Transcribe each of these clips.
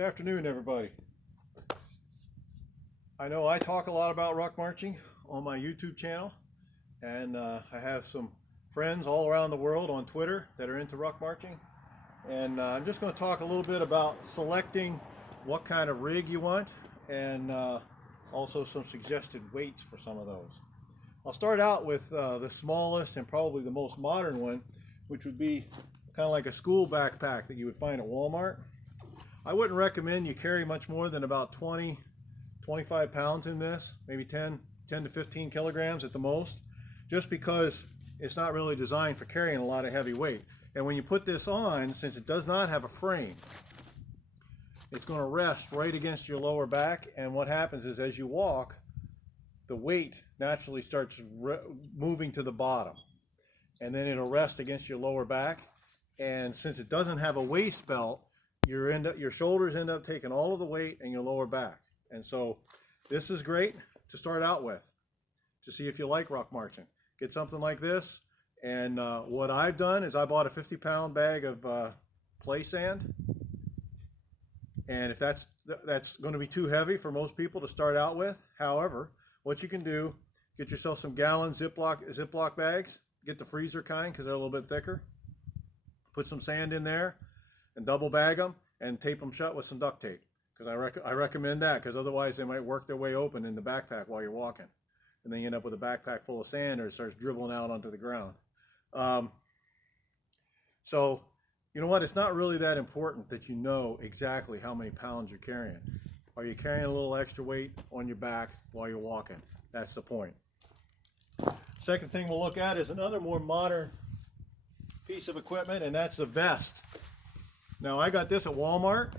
Good afternoon, everybody. I know I talk a lot about ruck marching on my YouTube channel, and I have some friends all around the world on Twitter that are into ruck marching. And I'm just going to talk a little bit about selecting what kind of rig you want, and also some suggested weights for some of those. I'll start out with the smallest and probably the most modern one, which would be kind of like a school backpack that you would find at Walmart. I wouldn't recommend you carry much more than about 25 pounds in this, maybe 10 to 15 kilograms at the most, just because it's not really designed for carrying a lot of heavy weight. And when you put this on, since it does not have a frame, it's going to rest right against your lower back, and what happens is as you walk, the weight naturally starts moving to the bottom, and then it'll rest against your lower back. And since it doesn't have a waist belt, your shoulders end up taking all of the weight and your lower back. And so this is great to start out with, to see if you like ruck marching. Get something like this. And what I've done is I bought a 50-pound bag of play sand. And if that's going to be too heavy for most people to start out with. However, what you can do, get yourself some gallon Ziploc bags. Get the freezer kind because they're a little bit thicker. Put some sand in there and double bag them and tape them shut with some duct tape. Because I recommend that, because otherwise they might work their way open in the backpack while you're walking. And then you end up with a backpack full of sand, or it starts dribbling out onto the ground. So, you know what? It's not really that important that you know exactly how many pounds you're carrying. Are you carrying a little extra weight on your back while you're walking? That's the point. Second thing we'll look at is another more modern piece of equipment, and that's the vest. Now, I got this at Walmart,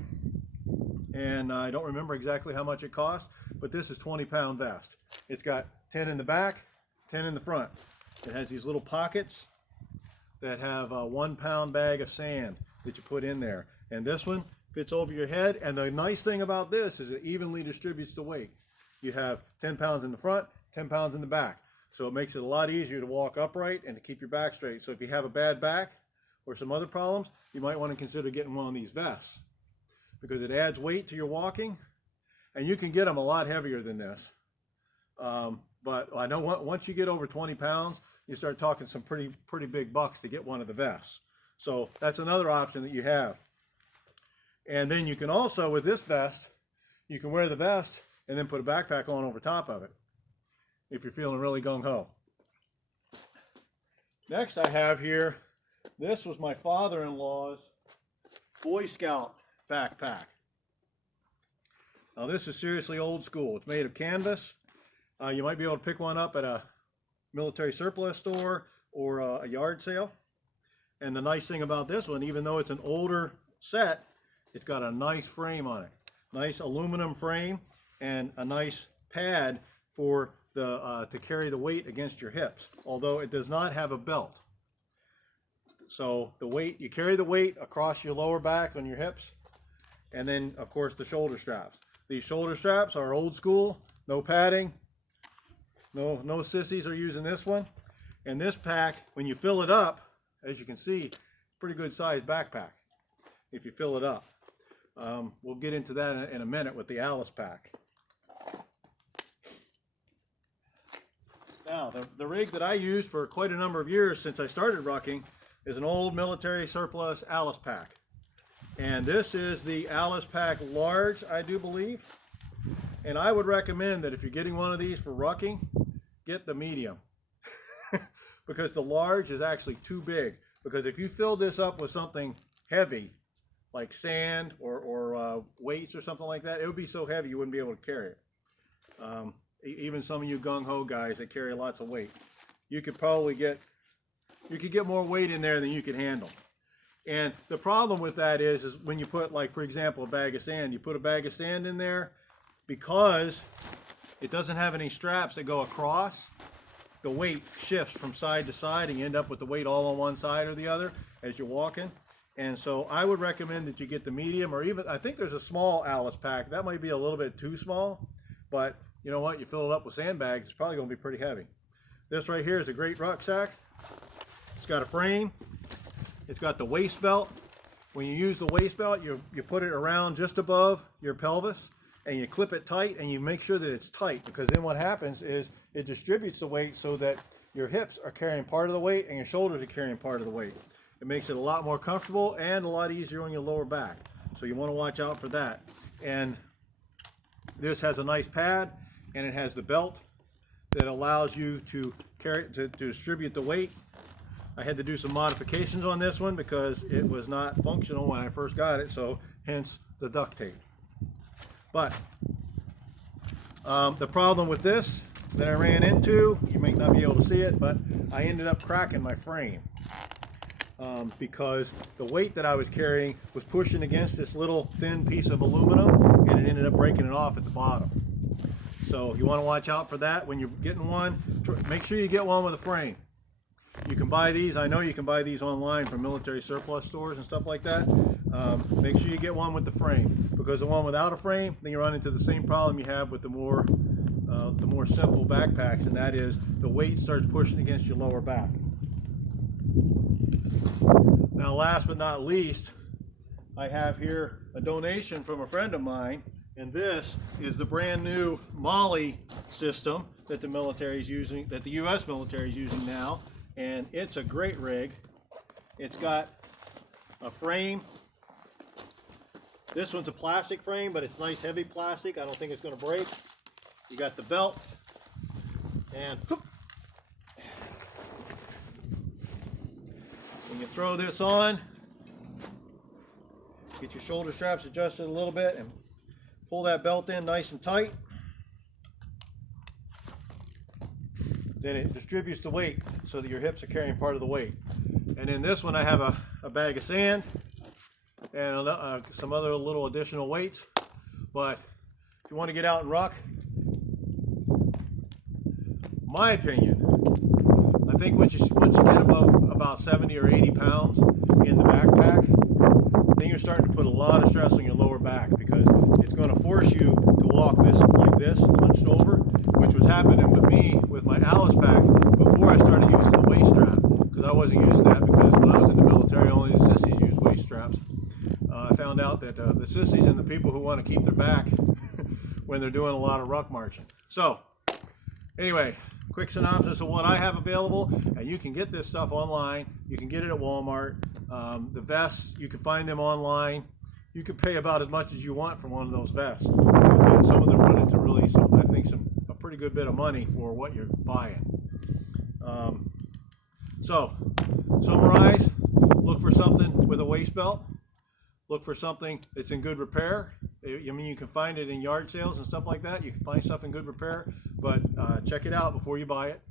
and I don't remember exactly how much it cost, but this is 20-pound vest. It's got 10 in the back, 10 in the front. It has these little pockets that have a 1-pound bag of sand that you put in there. And this one fits over your head, and the nice thing about this is it evenly distributes the weight. You have 10 pounds in the front, 10 pounds in the back. So it makes it a lot easier to walk upright and to keep your back straight. So if you have a bad back or some other problems, you might want to consider getting one of these vests, because it adds weight to your walking, and you can get them a lot heavier than this. But I know once you get over 20 pounds, you start talking some pretty big bucks to get one of the vests. So that's another option that you have. And then you can also, with this vest, you can wear the vest and then put a backpack on over top of it if you're feeling really gung-ho. Next I have here, this was my father-in-law's Boy Scout backpack. Now this is seriously old school. It's made of canvas. You might be able to pick one up at a military surplus store or a yard sale. And the nice thing about this one, even though it's an older set, it's got a nice frame on it. Nice aluminum frame and a nice pad for to carry the weight against your hips, although it does not have a belt. So the weight, you carry the weight across your lower back on your hips, and then of course the shoulder straps. These shoulder straps are old school, no padding, no sissies are using this one. And this pack, when you fill it up, as you can see, pretty good sized backpack if you fill it up. We'll get into that in a minute with the Alice pack. Now, the rig that I used for quite a number of years since I started rucking is an old military surplus Alice pack. And this is the Alice pack large, I do believe. And I would recommend that if you're getting one of these for rucking, get the medium. Because the large is actually too big. Because if you fill this up with something heavy, like sand or weights or something like that, it would be so heavy you wouldn't be able to carry it. Even some of you gung-ho guys that carry lots of weight, you could get more weight in there than you could handle. And the problem with that is when you put, like, for example, a bag of sand, you put a bag of sand in there, because it doesn't have any straps that go across, the weight shifts from side to side, and you end up with the weight all on one side or the other as you're walking. And so I would recommend that you get the medium, or even, I think there's a small Alice pack. That might be a little bit too small, but you know what? You fill it up with sandbags, it's probably going to be pretty heavy. This right here is a great rucksack. It's got a frame. It's got the waist belt. when you use the waist belt, you put it around just above your pelvis, and you clip it tight, and you make sure that it's tight, because then what happens is it distributes the weight so that your hips are carrying part of the weight and your shoulders are carrying part of the weight. It makes it a lot more comfortable and a lot easier on your lower back. So you want to watch out for that. And this has a nice pad, and it has the belt that allows you to carry to distribute the weight. I had to do some modifications on this one because it was not functional when I first got it, so hence the duct tape. But the problem with this that I ran into, you may not be able to see it, but I ended up cracking my frame because the weight that I was carrying was pushing against this little thin piece of aluminum, and it ended up breaking it off at the bottom. So you want to watch out for that when you're getting one. Make sure you get one with a frame. You can buy these. I know you can buy these online from military surplus stores and stuff like that. Make sure you get one with the frame, because the one without a frame, then you run into the same problem you have with the more simple backpacks, and that is the weight starts pushing against your lower back. Now, last but not least, I have here a donation from a friend of mine, and this is the brand new Molly system that the military is using, that the U.S. military is using now, and it's a great rig. It's got a frame. This one's a plastic frame, but it's nice heavy plastic. I don't think it's going to break. You got the belt, and whoop, when you throw this on, get your shoulder straps adjusted a little bit and pull that belt in nice and tight. Then it distributes the weight so that your hips are carrying part of the weight. And in this one I have a bag of sand and some other little additional weights. But if you want to get out and ruck, my opinion, I think once you get above about 70 or 80 pounds in the backpack, then you're starting to put a lot of stress on your lower back, because it's going to force you to walk like this, hunched over, which was happening with me with my Alice pack before I started using the waist strap, because I wasn't using that, because when I was in the military, only the sissies used waist straps. I found out that the sissies and the people who want to keep their back when they're doing a lot of ruck marching. So anyway, quick synopsis of what I have available, and you can get this stuff online. You can get it at Walmart. The vests, you can find them online. You can pay about as much as you want for one of those vests. Some of them run into really, I think, a pretty good bit of money for what you're buying. So, summarize, look for something with a waist belt. Look for something that's in good repair. I mean, you can find it in yard sales and stuff like that. You can find stuff in good repair, but check it out before you buy it.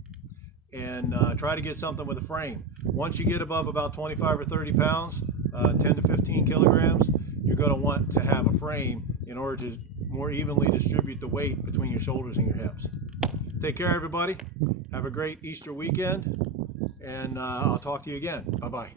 And try to get something with a frame. Once you get above about 25 or 30 pounds, 10 to 15 kilograms, you're going to want to have a frame in order to more evenly distribute the weight between your shoulders and your hips. Take care, everybody. Have a great Easter weekend, and I'll talk to you again. Bye-bye.